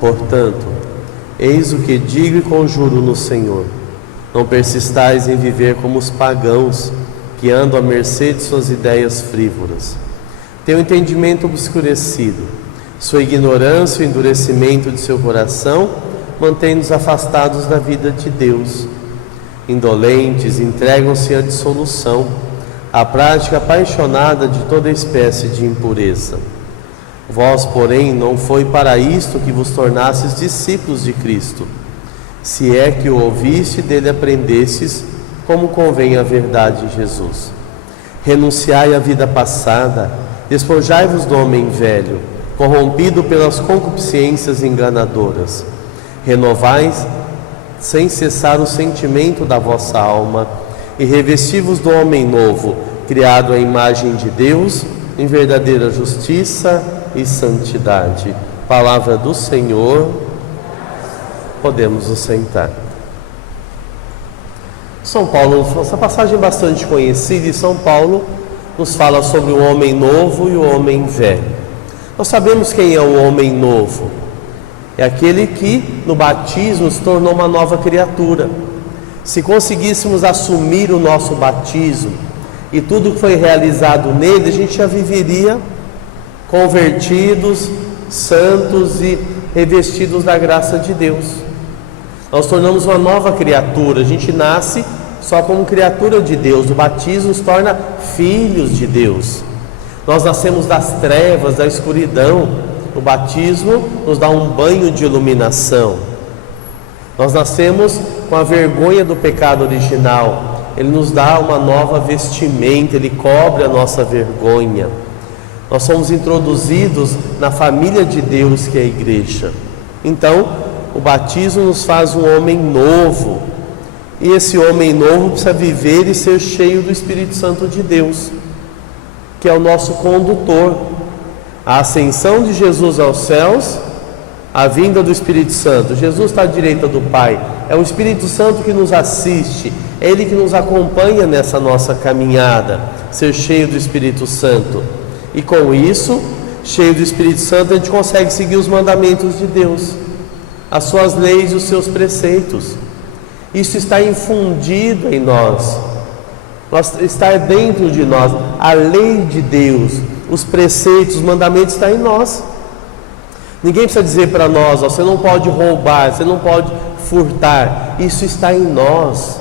Portanto, eis o que digo e conjuro no Senhor: não persistais em viver como os pagãos, que andam à mercê de suas ideias frívolas. Teu entendimento obscurecido, sua ignorância e o endurecimento de seu coração mantém-nos afastados da vida de Deus. Indolentes, entregam-se à dissolução, à prática apaixonada de toda espécie de impureza. Vós, porém, não foi para isto que vos tornastes discípulos de Cristo, se é que o ouviste e dele aprendestes, como convém à verdade de Jesus. Renunciai à vida passada, despojai-vos do homem velho, corrompido pelas concupiscências enganadoras. Renovai sem cessar o sentimento da vossa alma e revesti-vos do homem novo, criado à imagem de Deus, em verdadeira justiça e santidade. Palavra do Senhor. Podemos nos sentar. São Paulo, essa passagem é bastante conhecida, e São Paulo nos fala sobre o homem novo e o homem velho. Nós sabemos quem é o homem novo. É aquele que no batismo se tornou uma nova criatura. Se conseguíssemos assumir o nosso batismo e tudo que foi realizado nele, a gente já viveria convertidos, santos e revestidos da graça de Deus. Nós tornamos uma nova criatura. A gente nasce só como criatura de Deus. O batismo nos torna filhos de Deus. Nós nascemos das trevas, da escuridão. O batismo nos dá um banho de iluminação. Nós nascemos com a vergonha do pecado original. Ele nos dá uma nova vestimenta, ele cobre a nossa vergonha. Nós somos introduzidos na família de Deus, que é a igreja. Então, o batismo nos faz um homem novo. E esse homem novo precisa viver e ser cheio do Espírito Santo de Deus, que é o nosso condutor. A ascensão de Jesus aos céus, a vinda do Espírito Santo. Jesus está à direita do Pai. É o Espírito Santo que nos assiste. É Ele que nos acompanha nessa nossa caminhada. Ser cheio do Espírito Santo. E com isso, cheio do Espírito Santo, a gente consegue seguir os mandamentos de Deus, as suas leis e os seus preceitos. Isso está infundido em nós. Está dentro de nós. A lei de Deus, os preceitos, os mandamentos estão em nós. Ninguém precisa dizer para nós: ó, você não pode roubar, você não pode furtar. Isso está em nós.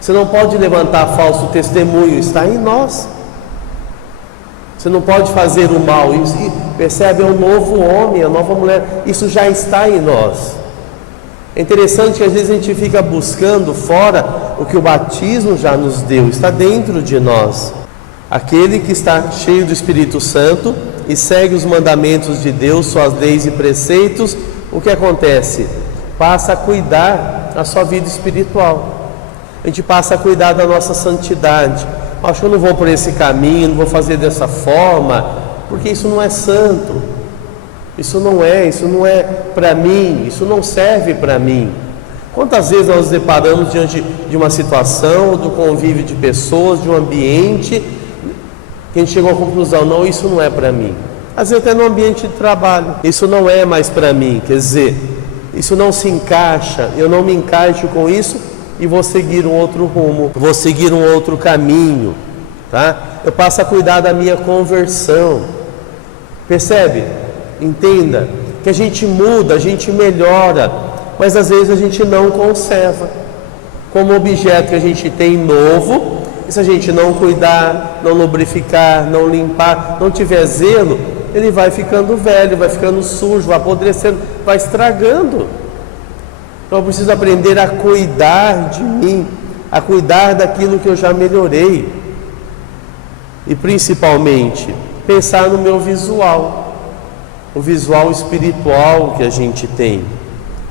Você não pode levantar falso testemunho, está em nós. Você não pode fazer o mal. Isso, percebe, é um novo homem, a nova mulher. Isso já está em nós. É interessante que às vezes a gente fica buscando fora o que o batismo já nos deu. Está dentro de nós. Aquele que está cheio do Espírito Santo e segue os mandamentos de Deus, suas leis e preceitos, o que acontece? Passa a cuidar da sua vida espiritual. A gente passa a cuidar da nossa santidade. Acho que eu não vou por esse caminho, não vou fazer dessa forma, porque isso não é santo. Isso não é para mim, isso não serve para mim. Quantas vezes nós nos deparamos diante de uma situação, do convívio de pessoas, de um ambiente, que a gente chegou à conclusão: não, isso não é para mim. Às vezes até no ambiente de trabalho, isso não é mais para mim, quer dizer, isso não se encaixa, eu não me encaixo com isso e vou seguir um outro rumo, vou seguir um outro caminho, tá? Eu passo a cuidar da minha conversão. Percebe? Entenda que a gente muda, a gente melhora, mas às vezes a gente não conserva. Como objeto que a gente tem novo, e se a gente não cuidar, não lubrificar, não limpar, não tiver zelo, ele vai ficando velho, vai ficando sujo, vai apodrecendo, vai estragando. Então eu preciso aprender a cuidar de mim, a cuidar daquilo que eu já melhorei. E principalmente, pensar no meu visual, o visual espiritual que a gente tem,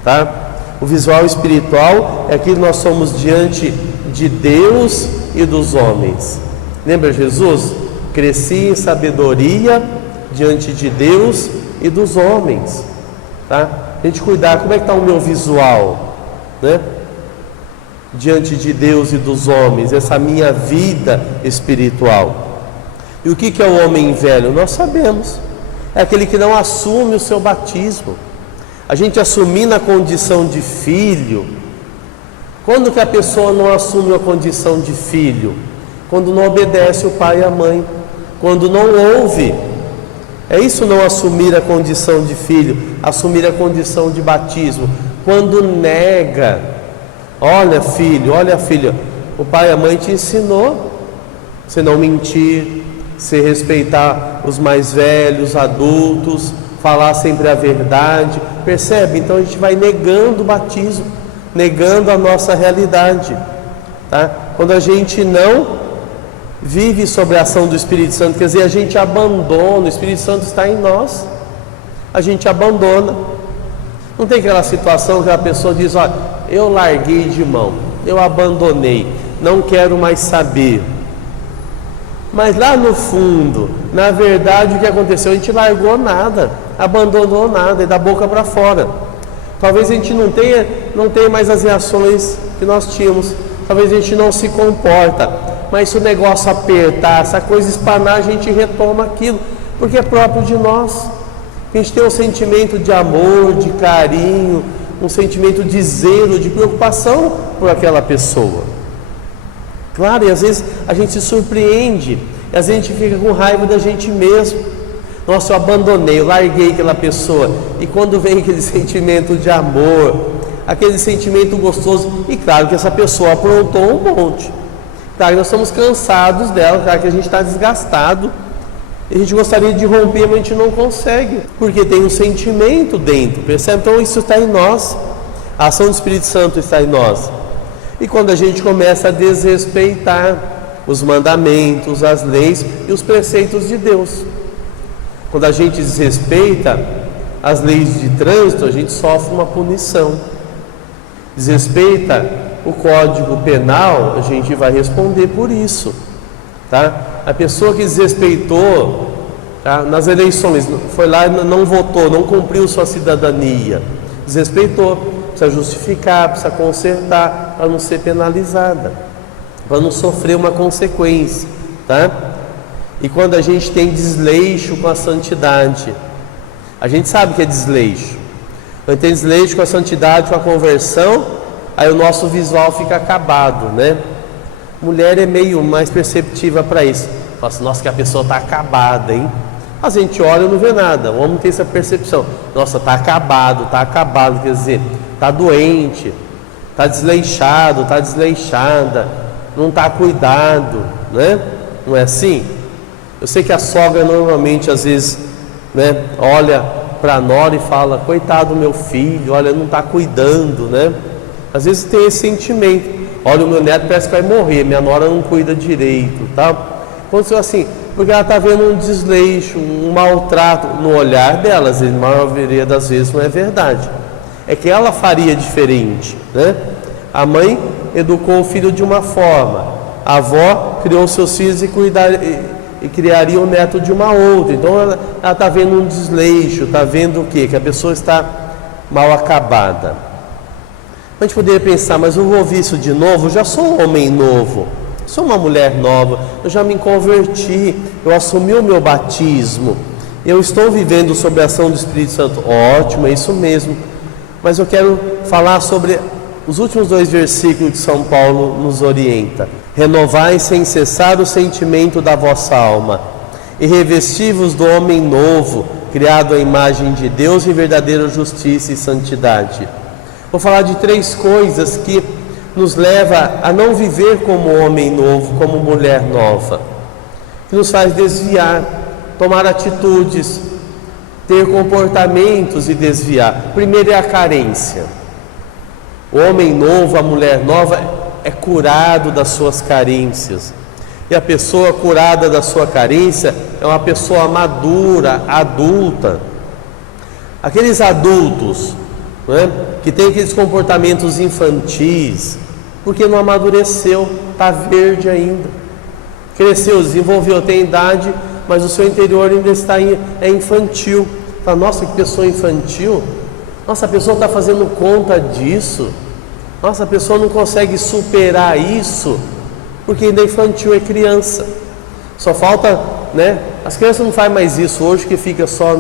tá? O visual espiritual é aquilo que nós somos diante de Deus e dos homens. Lembra Jesus? Cresci em sabedoria diante de Deus e dos homens, tá? A gente cuidar, como é que está o meu visual, né? Diante de Deus e dos homens, essa minha vida espiritual. E o que é o homem velho? Nós sabemos. É aquele que não assume o seu batismo. A gente assumindo a condição de filho. Quando que a pessoa não assume a condição de filho? Quando não obedece o pai e a mãe, quando não ouve. É isso, não assumir a condição de filho, assumir a condição de batismo. Quando nega, olha filho, olha filha, o pai e a mãe te ensinou você não mentir, você respeitar os mais velhos, adultos, falar sempre a verdade. Percebe? Então a gente vai negando o batismo, negando a nossa realidade, tá? Quando a gente não vive sobre a ação do Espírito Santo, quer dizer, a gente abandona, o Espírito Santo está em nós, a gente abandona. Não tem aquela situação que a pessoa diz, olha, eu larguei de mão, eu abandonei, não quero mais saber. Mas lá no fundo, na verdade, o que aconteceu? A gente largou nada, abandonou nada, e da boca para fora. Talvez a gente não tenha mais as reações que nós tínhamos, talvez a gente não se comporta, mas se o negócio apertar, se a coisa espanar, a gente retoma aquilo, porque é próprio de nós. A gente tem um sentimento de amor, de carinho, um sentimento de zelo, de preocupação por aquela pessoa. Claro, e às vezes a gente se surpreende, e às vezes a gente fica com raiva da gente mesmo. Nossa, eu abandonei, eu larguei aquela pessoa. E quando vem aquele sentimento de amor, aquele sentimento gostoso, e claro que essa pessoa aprontou um monte. Claro que nós estamos cansados dela, claro que a gente está desgastado, e a gente gostaria de romper, mas a gente não consegue, porque tem um sentimento dentro, percebe? Então isso está em nós, a ação do Espírito Santo está em nós. E quando a gente começa a desrespeitar os mandamentos, as leis e os preceitos de Deus, quando a gente desrespeita as leis de trânsito, a gente sofre uma punição. Desrespeita o Código Penal, a gente vai responder por isso, tá? A pessoa que desrespeitou, tá, nas eleições, foi lá e não votou, não cumpriu sua cidadania, desrespeitou. Precisa justificar, precisa consertar, para não ser penalizada, para não sofrer uma consequência, tá? E quando a gente tem desleixo com a santidade, a gente sabe que é desleixo. Quando tem desleixo com a santidade, com a conversão, aí o nosso visual fica acabado, né? Mulher é meio mais perceptiva para isso. Fala assim, nossa, que a pessoa está acabada, hein? Mas a gente olha e não vê nada. O homem tem essa percepção. Nossa, está acabado, quer dizer, está doente, está desleixado, está desleixada, não está cuidado, né? Não é assim? Eu sei que a sogra normalmente, às vezes, né, olha para a nora e fala, coitado do meu filho, olha, não está cuidando, né? Às vezes tem esse sentimento, olha, o meu neto parece que vai morrer, minha nora não cuida direito, tá? Aconteceu assim, porque ela está vendo um desleixo, um maltrato no olhar dela, às vezes, na maioria das vezes não é verdade. É que ela faria diferente, né? A mãe educou o filho de uma forma, a avó criou seus filhos e criaria o neto de uma outra. Então ela está vendo um desleixo, está vendo o quê? Que a pessoa está mal acabada. A gente poderia pensar, mas eu vou ouvir isso de novo, eu já sou um homem novo, sou uma mulher nova, eu já me converti, eu assumi o meu batismo, eu estou vivendo sob a ação do Espírito Santo. Ótimo, é isso mesmo. Mas eu quero falar sobre os últimos 2 versículos que São Paulo nos orienta. Renovai sem cessar o sentimento da vossa alma, e revesti-vos do homem novo, criado à imagem de Deus em verdadeira justiça e santidade. Vou falar de 3 coisas que nos leva a não viver como homem novo, como mulher nova, que nos faz desviar, tomar atitudes, ter comportamentos e desviar. Primeiro é a carência. O homem novo, a mulher nova é curado das suas carências. E a pessoa curada da sua carência é uma pessoa madura, adulta. Aqueles adultos, né, que tem aqueles comportamentos infantis, porque não amadureceu, está verde ainda. Cresceu, desenvolveu, tem idade, mas o seu interior ainda está infantil. Fala, nossa, que pessoa infantil. Nossa, a pessoa está fazendo conta disso. Nossa, a pessoa não consegue superar isso, porque ainda é infantil, é criança. Só falta, né? As crianças não fazem mais isso hoje, que fica só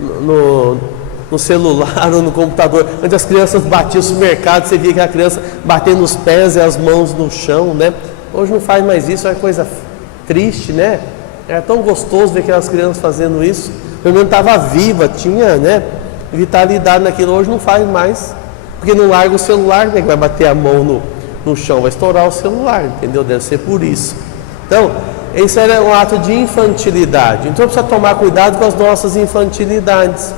no no celular ou no computador. Antes as crianças batiam no supermercado, você via que a criança batendo os pés e as mãos no chão, né? Hoje não faz mais isso, é uma coisa triste, né? Era tão gostoso ver aquelas crianças fazendo isso. Pelo menos estava viva, tinha, né, vitalidade naquilo. Hoje não faz mais, porque não larga o celular, né, que vai bater a mão no chão, vai estourar o celular, entendeu? Deve ser por isso. Então, esse era um ato de infantilidade. Então precisa tomar cuidado com as nossas infantilidades.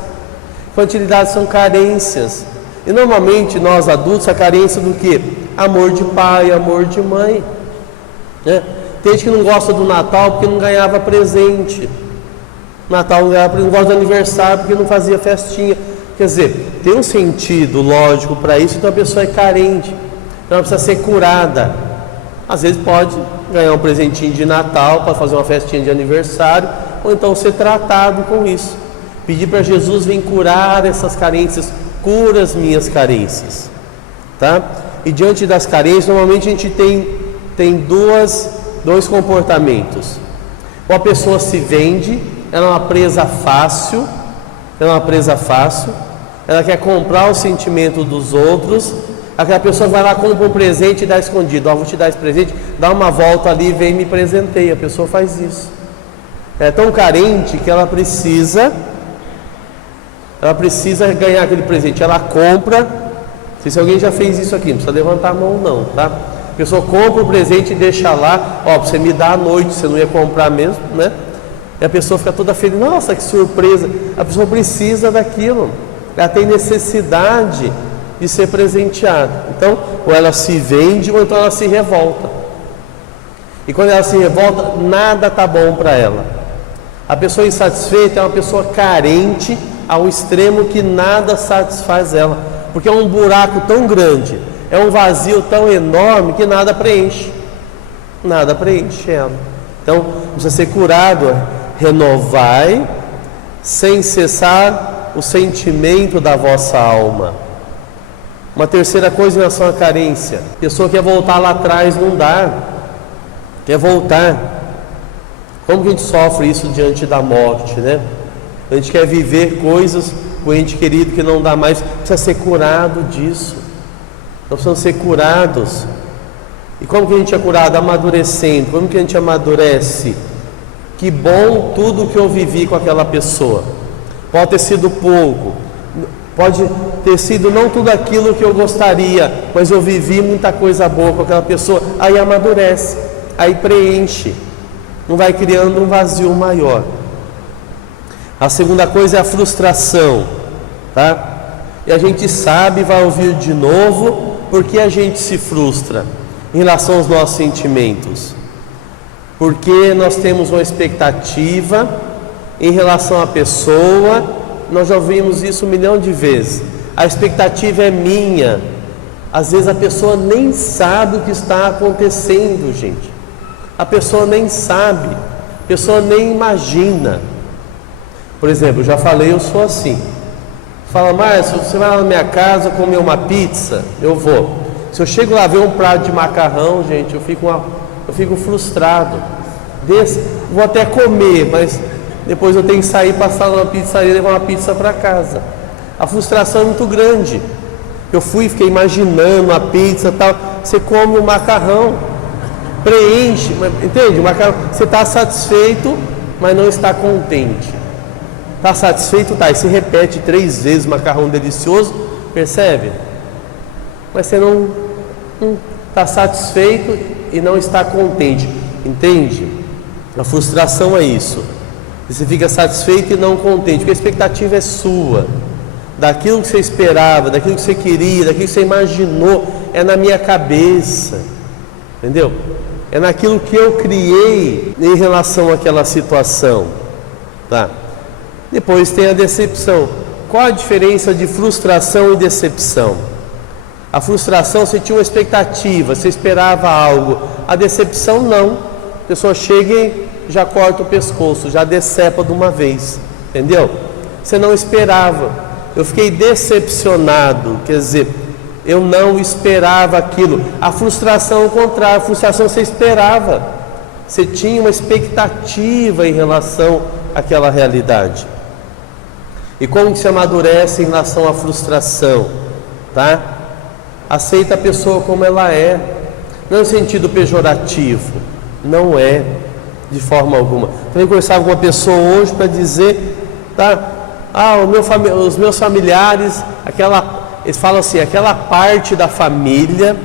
Infantilidades são carências. E normalmente nós adultos, a carência do quê? Amor de pai, amor de mãe, né? Tem gente que não gosta do Natal porque não ganhava presente. Natal não ganhava, não gosta do aniversário porque não fazia festinha. Quer dizer, tem um sentido lógico para isso, então a pessoa é carente. Então ela precisa ser curada. Às vezes pode ganhar um presentinho de Natal para fazer uma festinha de aniversário, ou então ser tratado com isso. Pedir para Jesus vir curar essas carências, cura as minhas carências, tá? E diante das carências, normalmente a gente tem dois comportamentos. Ou a pessoa se vende, ela é uma presa fácil, ela quer comprar o sentimento dos outros. Aquela pessoa vai lá, compra um presente e dá escondido. Vou te dar esse presente, dá uma volta ali e vem me presenteia. A pessoa faz isso. É tão carente que ela precisa ganhar aquele presente. Ela compra. Não sei se alguém já fez isso aqui, não precisa levantar a mão não, tá? A pessoa compra o presente e deixa lá, você me dá à noite, você não ia comprar mesmo, né? E a pessoa fica toda feliz, nossa, que surpresa. A pessoa precisa daquilo, ela tem necessidade de ser presenteada. Então, ou ela se vende, ou então ela se revolta. E quando ela se revolta, nada está bom para ela. A pessoa insatisfeita é uma pessoa carente ao extremo que nada satisfaz ela, porque é um buraco tão grande, é um vazio tão enorme que nada preenche ela. Então, precisa ser curado. Renovai sem cessar o sentimento da vossa alma. Uma terceira coisa em relação à carência: a pessoa quer voltar lá atrás, não dá, quer voltar. Como que a gente sofre isso diante da morte, né? A gente quer viver coisas com o ente querido que não dá mais, precisa ser curado disso. Nós precisamos ser curados. E como que a gente é curado? Amadurecendo. Como que a gente amadurece? Que bom tudo que eu vivi com aquela pessoa. Pode ter sido pouco, pode ter sido não tudo aquilo que eu gostaria, mas eu vivi muita coisa boa com aquela pessoa. Aí amadurece, aí preenche, não vai criando um vazio maior. A segunda coisa é a frustração, tá? E a gente sabe, vai ouvir de novo, porque a gente se frustra em relação aos nossos sentimentos. Porque nós temos uma expectativa em relação à pessoa. Nós já ouvimos isso 1 milhão de vezes. A expectativa é minha. Às vezes a pessoa nem sabe o que está acontecendo, gente. A pessoa nem sabe, a pessoa nem imagina. Por exemplo, eu já falei, eu sou assim. Fala, Márcio, você vai lá na minha casa comer uma pizza? Eu vou. Se eu chego lá ver um prato de macarrão, gente, eu fico frustrado. Vou até comer, mas depois eu tenho que sair, passar numa pizzaria e levar uma pizza para casa. A frustração é muito grande. Eu fiquei imaginando a pizza e tal. Você come o macarrão, preenche, entende? O macarrão, você está satisfeito, mas não está contente. Está satisfeito, tá, e se repete 3 vezes macarrão delicioso, percebe? Mas você não está satisfeito e não está contente, entende? A frustração é isso. Você fica satisfeito e não contente, porque a expectativa é sua, daquilo que você esperava, daquilo que você queria, daquilo que você imaginou, é na minha cabeça, entendeu? É naquilo que eu criei em relação àquela situação, tá? Depois tem a decepção. Qual a diferença de frustração e decepção? A frustração, você tinha uma expectativa, você esperava algo. A decepção não. A pessoa chega e já corta o pescoço, já decepa de uma vez, entendeu? Você não esperava. Eu fiquei decepcionado, quer dizer, eu não esperava aquilo. A frustração é o contrário. A frustração você esperava, você tinha uma expectativa em relação àquela realidade. E como que se amadurece em relação à frustração? Tá? Aceita a pessoa como ela é, não em sentido pejorativo, não é, de forma alguma. Também conversava com uma pessoa hoje para dizer, tá? Os meus familiares, eles falam assim, aquela parte da família,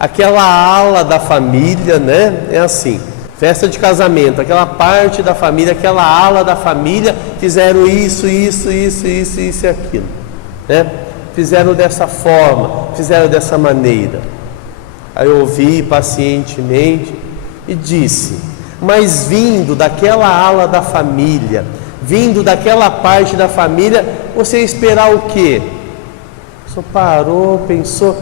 aquela ala da família, né? É assim, festa de casamento, aquela parte da família, aquela ala da família, fizeram isso e aquilo, né? Fizeram dessa forma, fizeram dessa maneira. Aí eu ouvi pacientemente e disse, mas vindo daquela ala da família, vindo daquela parte da família, você esperar o quê? Só parou, pensou,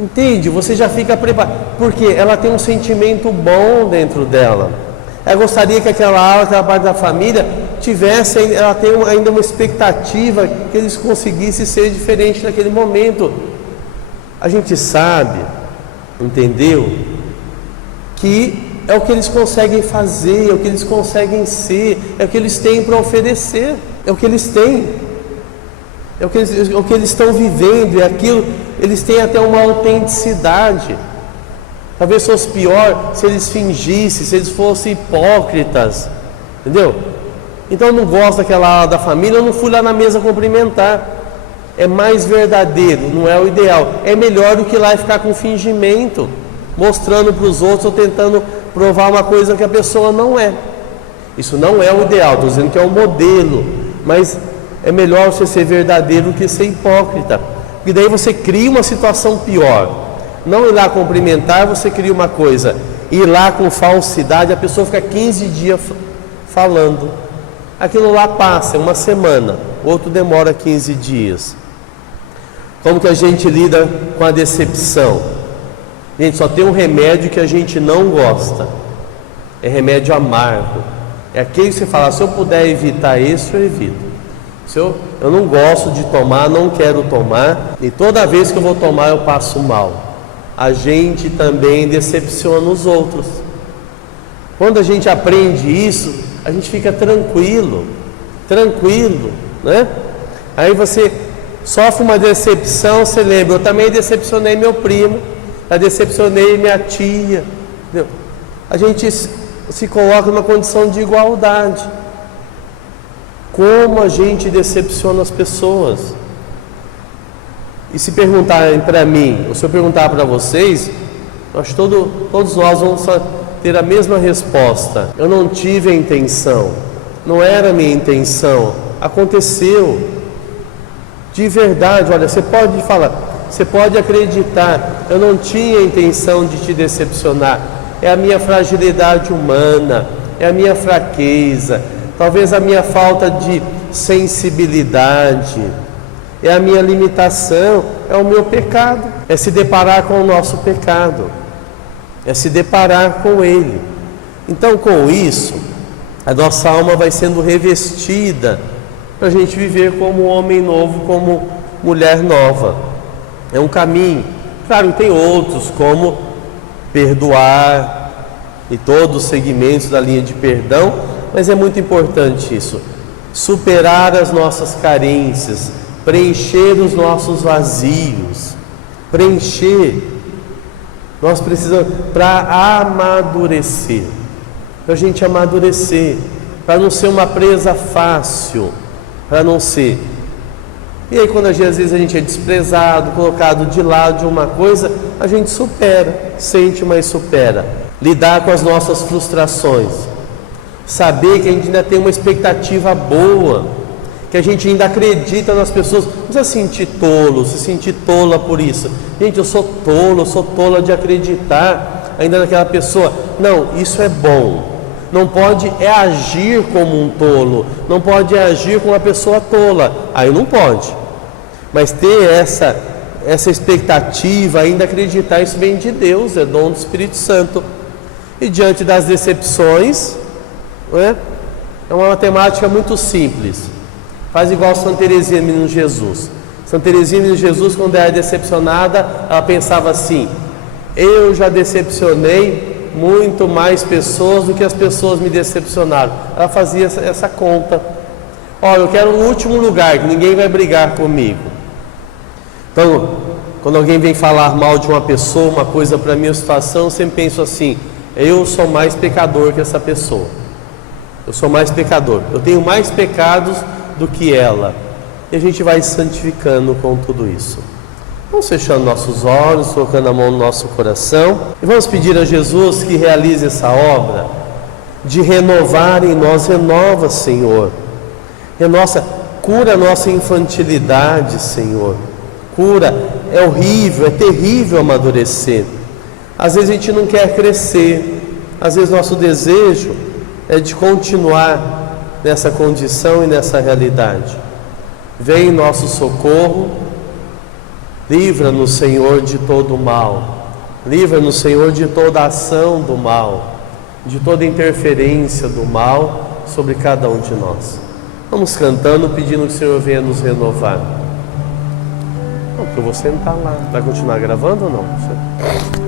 entende? Você já fica preparado, porque ela tem um sentimento bom dentro dela. Ela gostaria que aquela ala, aquela parte da família ela tem ainda uma expectativa que eles conseguissem ser diferentes naquele momento. A gente sabe, entendeu? Que é o que eles conseguem fazer, é o que eles conseguem ser, é o que eles têm para oferecer, é o que eles têm, é o que eles estão vivendo, é aquilo, eles têm até uma autenticidade. Talvez fosse pior se eles fingissem, se eles fossem hipócritas, entendeu? Então eu não gosto daquela ala da família, eu não fui lá na mesa cumprimentar. É mais verdadeiro, não é o ideal. É melhor do que ir lá e ficar com fingimento, mostrando para os outros ou tentando provar uma coisa que a pessoa não é. Isso não é o ideal, estou dizendo que é um modelo, mas é melhor você ser verdadeiro do que ser hipócrita, porque daí você cria uma situação pior. Não ir lá cumprimentar, você cria uma coisa, ir lá com falsidade, a pessoa fica 15 dias falando, aquilo lá passa, é uma semana, o outro demora 15 dias. Como que a gente lida com a decepção? Gente, só tem um remédio que a gente não gosta, é remédio amargo, é aquele que você fala, se eu puder evitar esse, eu evito. Eu não gosto de tomar, não quero tomar, e toda vez que eu vou tomar eu passo mal. A gente também decepciona os outros. Quando a gente aprende isso, a gente fica tranquilo, né? Aí você sofre uma decepção, você lembra, eu também decepcionei meu primo, eu decepcionei minha tia, entendeu? A gente se coloca numa condição de igualdade. Como a gente decepciona as pessoas. E se perguntarem para mim, ou se eu perguntar para vocês, acho que todos nós vamos ter a mesma resposta. Eu não tive a intenção, não era a minha intenção, aconteceu. De verdade, olha, você pode falar, você pode acreditar, eu não tinha a intenção de te decepcionar. É a minha fragilidade humana, é a minha fraqueza, talvez a minha falta de sensibilidade, é a minha limitação, é o meu pecado, é se deparar com o nosso pecado, é se deparar com ele. Então, com isso, a nossa alma vai sendo revestida para a gente viver como homem novo, como mulher nova. É um caminho. Claro, tem outros, como perdoar e todos os segmentos da linha de perdão, mas é muito importante isso. Superar as nossas carências, preencher os nossos vazios, preencher. Nós precisamos, para amadurecer, para a gente amadurecer, para não ser uma presa fácil, para não ser. E aí quando às vezes a gente é desprezado, colocado de lado de uma coisa, a gente supera, sente, mas supera. Lidar com as nossas frustrações, saber que a gente ainda tem uma expectativa boa, que a gente ainda acredita nas pessoas, não precisa sentir tolo, se sentir tola por isso. Gente, eu sou tola de acreditar ainda naquela pessoa. Não, isso é bom. Não pode agir como um tolo, não pode agir como uma pessoa tola, aí não pode. Mas ter essa expectativa, ainda acreditar, isso vem de Deus, é dom do Espírito Santo. E diante das decepções, é uma matemática muito simples. Faz igual Santa Teresinha, menino Jesus. Santa Teresinha, menino Jesus, quando era decepcionada, ela pensava assim: eu já decepcionei muito mais pessoas do que as pessoas me decepcionaram. Ela fazia essa conta. Olha, eu quero o último lugar, que ninguém vai brigar comigo. Então, quando alguém vem falar mal de uma pessoa, uma coisa para mim, a situação, eu sempre penso assim: eu sou mais pecador que essa pessoa. Eu sou mais pecador. Eu tenho mais pecados do que ela. E a gente vai santificando com tudo isso. Vamos fechando nossos olhos, colocando a mão no nosso coração. E vamos pedir a Jesus que realize essa obra de renovar em nós. Renova, Senhor. Cura a nossa infantilidade, Senhor. Cura. É horrível, é terrível amadurecer. Às vezes a gente não quer crescer. Às vezes nosso desejo é de continuar nessa condição e nessa realidade. Vem em nosso socorro. Livra-nos, Senhor, de todo o mal. Livra-nos, Senhor, de toda a ação do mal, de toda interferência do mal sobre cada um de nós. Vamos cantando, pedindo que o Senhor venha nos renovar. Não, porque você não está lá. Vai continuar gravando ou não?